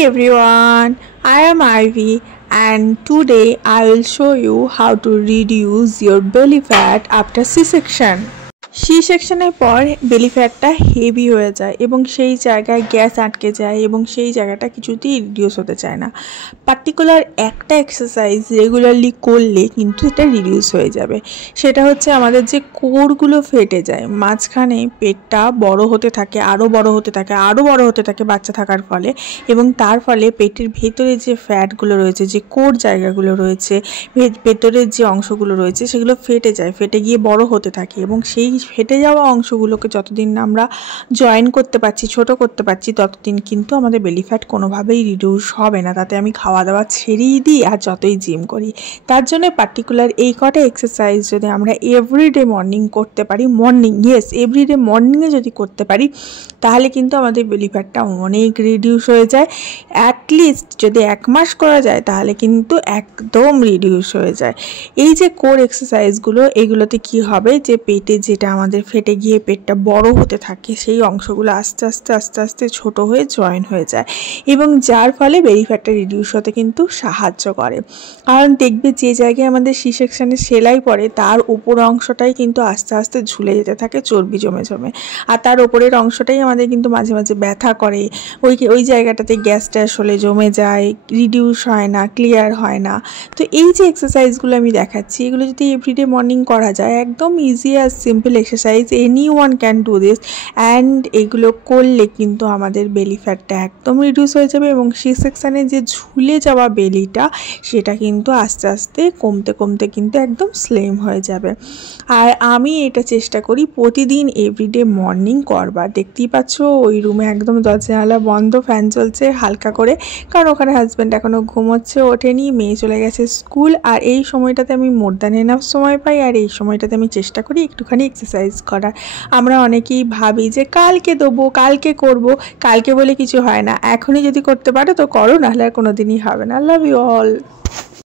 everyone, I am Ivy and today I will show you how to reduce your belly fat after C-section. C সেকশনের পর বেলি ফ্যাটটা heavy হয়ে যায় এবং সেই জায়গায় গ্যাস আটকে যায় এবং সেই জায়গাটা কিছুতেই রিডিউস হতে চায় না। পার্টিকুলার একটা এক্সারসাইজ রেগুলারলি করলে কিন্তু এটা রিডিউস হয়ে যাবে। সেটা হচ্ছে আমাদের যে কোরগুলো ফেটে যায়, মাঝখানে পেটটা বড় হতে থাকে, আরও বড় হতে থাকে, আরও বড় হতে থাকে বাচ্চা থাকার ফলে, এবং তার ফলে পেটের ভেতরে যে ফ্যাটগুলো রয়েছে, যে কোর জায়গাগুলো রয়েছে, ভেতরের যে অংশগুলো রয়েছে সেগুলো ফেটে যায়, ফেটে গিয়ে বড় হতে থাকে এবং সেই ফেটে যাওয়া অংশগুলোকে যতদিন না আমরা জয়েন করতে পারছি, ছোট করতে পারছি, ততদিন কিন্তু আমাদের বেলি ফ্যাট কোনোভাবেই রিডিউস হবে না। তাতে আমি খাওয়া দাওয়া ছেড়েই দিই আর যতই জিম করি। তার জন্য পার্টিকুলার এই কটা এক্সারসাইজ যদি আমরা এভরিডে মর্নিং করতে পারি, এভরিডে মর্নিংয়ে যদি করতে পারি, তাহলে কিন্তু আমাদের বেলি ফ্যাটটা অনেক রিডিউস হয়ে যায়। অ্যাটলিস্ট যদি 1 মাস করা যায় তাহলে কিন্তু একদম রিডিউস হয়ে যায়। এই যে কোর এক্সারসাইজগুলো, এগুলোতে কি হবে, যে পেটে যেটা আমাদের ফেটে গিয়ে পেটটা বড় হতে থাকে, সেই অংশগুলো আস্তে আস্তে ছোট হয়ে জয়েন হয়ে যায় এবং যার ফলে বেলি ফ্যাটটা রিডিউস হতে কিন্তু সাহায্য করে। কারণ দেখবে যে জায়গায় আমাদের সি সেকশনে সেলাই পড়ে তার উপর অংশটাই কিন্তু আস্তে আস্তে ঝুলে যেতে থাকে চর্বি জমে জমে, আর তার উপরের অংশটাই আমাদের কিন্তু মাঝে মাঝে ব্যথা করে। ওই জায়গাটাতে গ্যাস ট্যাস হলে জমে যায়, রিডিউস হয় না, ক্লিয়ার হয় না। তো এই যে এক্সারসাইজগুলো আমি দেখাচ্ছি, এগুলো যদি এভরিডে মর্নিং করা যায়, একদম ইজি আর simple exercise, anyone can do this, and এগুলো করলে কিন্তু আমাদের বেলি ফ্যাটটা একদম রিডিউস হয়ে যাবে এবং সি সেকশানে যে ঝুলে যাওয়া বেলিটা সেটা কিন্তু আস্তে আস্তে কমতে কিন্তু একদম স্লিম হয়ে যাবে। আর আমি এটা চেষ্টা করি প্রতিদিন এভরিডে মর্নিং করবার। দেখতেই পাচ্ছ ওই রুমে একদম দরজা জানালা বন্ধ, ফ্যান চলছে হালকা করে, কারণ ওখানে হাজব্যান্ড এখনও ঘুমোচ্ছে, ওঠেনি, মেয়ে চলে গেছে স্কুল। আর এই সময়টাতে আমি মোর দ্যান এনাফ সময় পাই, আর এই সময়টাতে আমি চেষ্টা করি একটুখানি এক্সারসাইজ করার। আমরা অনেকেই ভাবি যে কালকে দেবো, কালকে করব, কালকে বলে কিছু হয় না। এখনই যদি করতে পারো তো করো, নাহলে আর কোনো দিনই হবে না। Love you all.